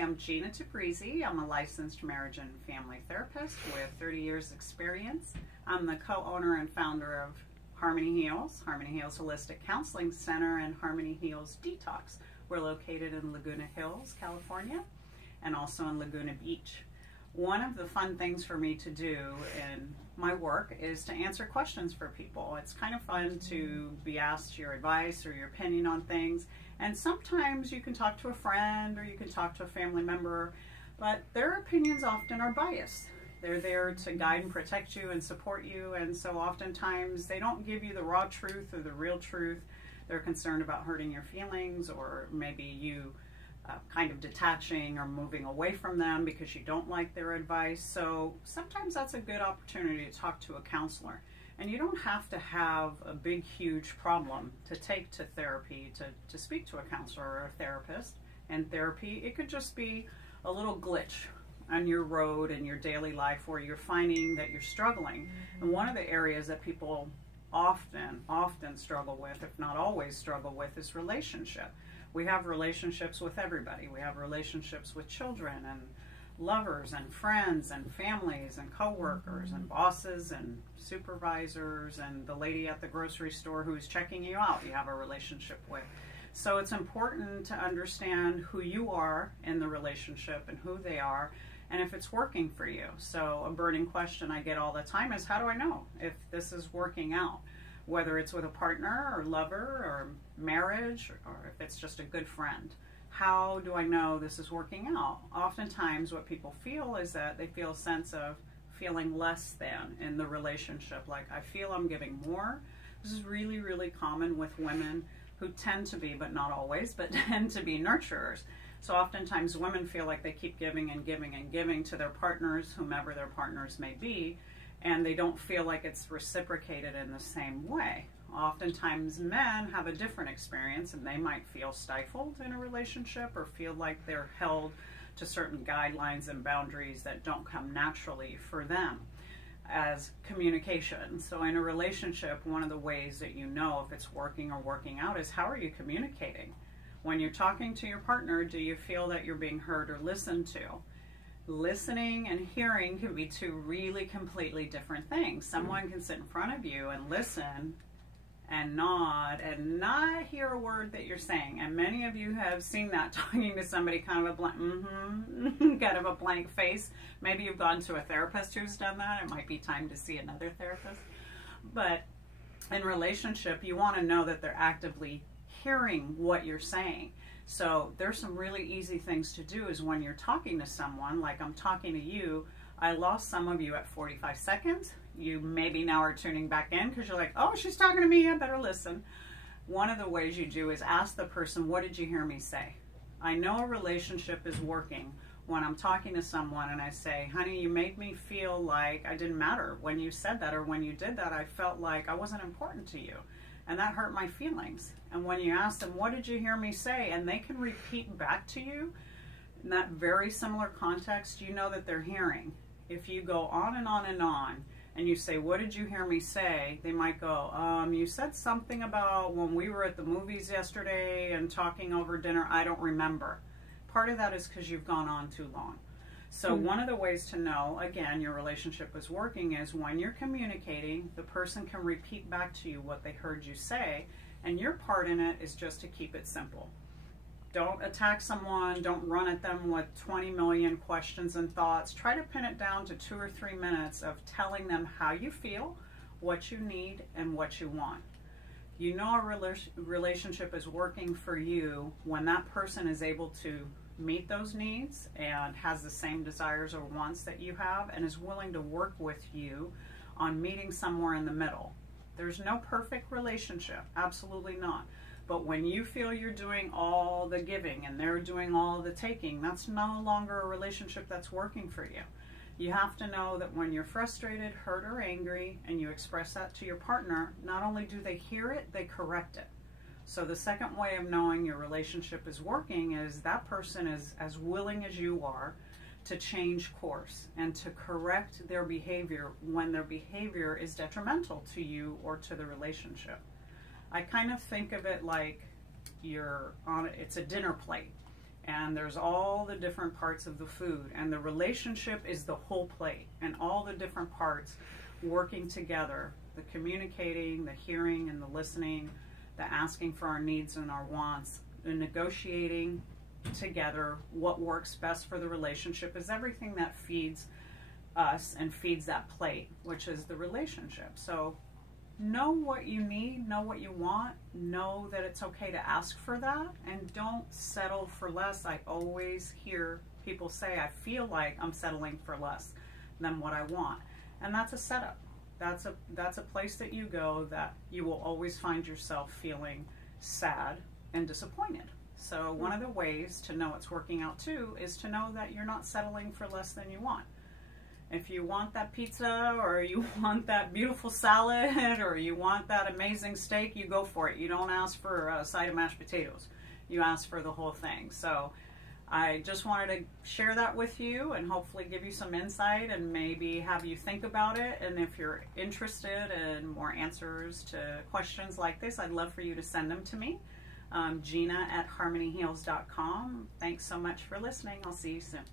I'm Gina Tabrizy. I'm a licensed marriage and family therapist with 30 years experience. I'm the co-owner and founder of Harmony Heals Holistic Counseling Center, and Harmony Heals Detox. We're located in Laguna Hills, California, and also in Laguna Beach. One of the fun things for me to do in my work is to answer questions for people. It's kind of fun to be asked your advice or your opinion on things. And sometimes you can talk to a friend or you can talk to a family member, but their opinions often are biased. They're there to guide and protect you and support you, and so oftentimes they don't give you the raw truth or the real truth. They're concerned about hurting your feelings, or maybe you kind of detaching or moving away from them because you don't like their advice. So sometimes that's a good opportunity to talk to a counselor. And you don't have to have a big, huge problem to take to therapy to speak to a counselor or a therapist. And therapy, it could just be a little glitch on your road in your daily life where you're finding that you're struggling. And one of the areas that people often struggle with, if not always struggle with, is relationship. We have relationships with everybody. We have relationships with children and lovers and friends and families and coworkers and bosses and supervisors and the lady at the grocery store who's checking you out, you have a relationship with. So it's important to understand who you are in the relationship and who they are, and if it's working for you. So a burning question I get all the time is, how do I know if this is working out? Whether it's with a partner or lover or marriage, or if it's just a good friend. How do I know this is working out? Oftentimes what people feel is that they feel a sense of feeling less than in the relationship. Like, I feel I'm giving more. This is really, really common with women who tend to be, but not always, but tend to be nurturers. So oftentimes women feel like they keep giving and giving and giving to their partners, whomever their partners may be, and they don't feel like it's reciprocated in the same way. Oftentimes men have a different experience, and they might feel stifled in a relationship or feel like they're held to certain guidelines and boundaries that don't come naturally for them as communication. So in a relationship, one of the ways that you know if it's working or working out is, how are you communicating? When you're talking to your partner, do you feel that you're being heard or listened to? Listening and hearing can be two really completely different things. Someone can sit in front of you and listen and nod and not hear a word that you're saying. And many of you have seen that, talking to somebody, kind of a blank, kind of a blank face. Maybe you've gone to a therapist who's done that. It might be time to see another therapist. But in relationship, you want to know that they're actively hearing what you're saying. So there's some really easy things to do is when you're talking to someone, like I'm talking to you, I lost some of you at 45 seconds. You maybe now are tuning back in because you're like, oh, she's talking to me, I better listen. One of the ways you do is ask the person, what did you hear me say? I know a relationship is working when I'm talking to someone and I say, honey, you made me feel like I didn't matter when you said that, or when you did that, I felt like I wasn't important to you. And that hurt my feelings. And when you ask them, what did you hear me say? And they can repeat back to you in that very similar context, you know that they're hearing. If you go on and on and on, and you say, what did you hear me say? They might go, you said something about when we were at the movies yesterday and talking over dinner, I don't remember. Part of that is because you've gone on too long. So one of the ways to know, again, your relationship is working is when you're communicating, the person can repeat back to you what they heard you say, and your part in it is just to keep it simple. Don't attack someone, don't run at them with 20 million questions and thoughts. Try to pin it down to 2 or 3 minutes of telling them how you feel, what you need, and what you want. You know a relationship is working for you when that person is able to meet those needs and has the same desires or wants that you have, and is willing to work with you on meeting somewhere in the middle. There's no perfect relationship, absolutely not. But when you feel you're doing all the giving and they're doing all the taking, that's no longer a relationship that's working for you. You have to know that when you're frustrated, hurt, or angry, and you express that to your partner, not only do they hear it, they correct it. So the second way of knowing your relationship is working is that person is as willing as you are to change course and to correct their behavior when their behavior is detrimental to you or to the relationship. I kind of think of it like it's a dinner plate. And there's all the different parts of the food, and the relationship is the whole plate, and all the different parts working together, the communicating, the hearing and the listening, the asking for our needs and our wants, the negotiating together what works best for the relationship is everything that feeds us and feeds that plate, which is the relationship. So know what you need, know what you want, know that it's okay to ask for that, and don't settle for less. I always hear people say, I feel like I'm settling for less than what I want. And that's a setup. That's a place that you go that you will always find yourself feeling sad and disappointed. So one of the ways to know it's working out too is to know that you're not settling for less than you want. If you want that pizza, or you want that beautiful salad, or you want that amazing steak, you go for it. You don't ask for a side of mashed potatoes. You ask for the whole thing. So I just wanted to share that with you and hopefully give you some insight and maybe have you think about it. And if you're interested in more answers to questions like this, I'd love for you to send them to me. Gina@harmonyheals.com. Thanks so much for listening. I'll see you soon.